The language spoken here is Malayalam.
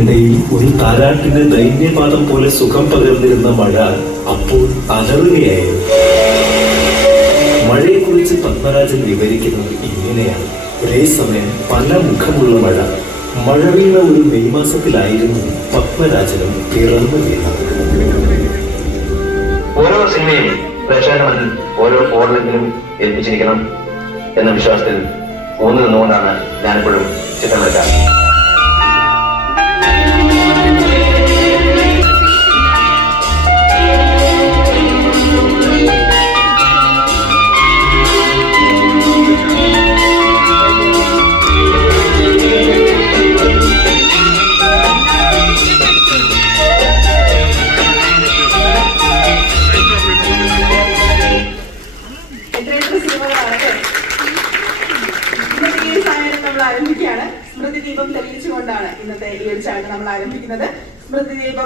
കാഴ്ചകൾക്കിടയിൽ ഒരു താരാട്ടിന്റെ ദൈന്യപാദം പോലെ സുഖം പകർന്നിരുന്ന മഴ അപ്പോൾ അലറുകയായിരുന്നു. മഴയെക്കുറിച്ച് പത്മരാജൻ വിവരിക്കുന്നത് ഇങ്ങനെയാണ്. ഒരേ സമയം പല മുഖമുള്ള മഴ. മഴ വീണ ഒരു മെയ് മാസത്തിലായിരുന്നു പത്മരാജനും പിറന്നു വീണത്. ഓരോ സിനിമയും പ്രേക്ഷകരുടെ മനസ്സിൽ ഓരോ ഓർഡറെങ്കിലും ഏൽപ്പിച്ചിരിക്കണം എന്ന വിശ്വാസത്തിൽ ഊന്നു നിന്നുകൊണ്ടാണ് ഞാനിപ്പോഴും ചിത്രം വരയ്ക്കാറ്. ആരംഭിക്കുകയാണ്. സ്മൃതി ദീപം തെളിയിച്ചുകൊണ്ടാണ് ഇന്നത്തെ ഈ ഒരു ചടങ്ങ് നമ്മൾ ആരംഭിക്കുന്നത്. സ്മൃതി ദീപം